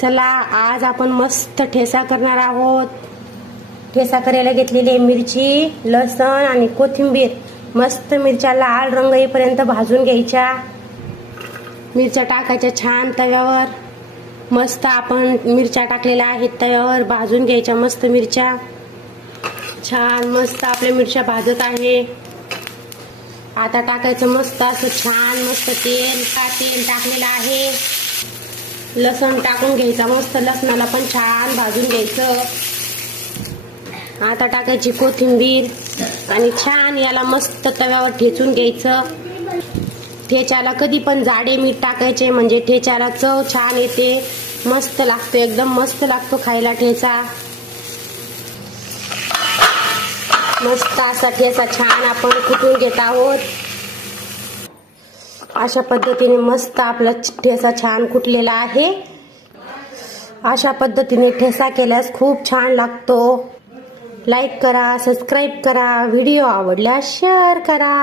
चला आज आपण मस्त ठेचा करणार आहोत। ठेचा करायला घेतलेली मिरची, लसण आणि कोथिंबीर। मस्त मिरच्या लाल रंग येईपर्यंत भाजून घ्यायच्या। मिरच्या टाकायच्या छान तव्यावर। मस्त आपण मिरच्या टाकलेल्या आहेत तव्यावर, भाजून घ्यायच्या मस्त मिरच्या। छान मस्त आपल्या मिरच्या भाजत आहे। आता टाकायचं मस्त असं छान मस्त तेल टाकलेलं आहे। लसण टाकून घ्यायचा मस्त, लसणाला पण छान भाजून घ्यायचं। आता टाकायची कोथिंबीर आणि छान याला मस्त तव्यावर ठेचून घ्यायचं। ठेच्याला कधी पण जाडे मीठ टाकायचे, म्हणजे ठेच्याला चव छान येते, मस्त लागतो, एकदम मस्त लागतो खायला ठेचा। मस्त असा ठेचा छान आपण कुटून घेत आहोत। अशा पद्धतीने मस्त आपला ठेचा छान कुटलेला आहे। अशा पद्धतीने ठेचा केल्यास खूप छान लागतो। लाईक करा, सबस्क्राईब करा, व्हिडिओ आवडल्यास शेअर करा।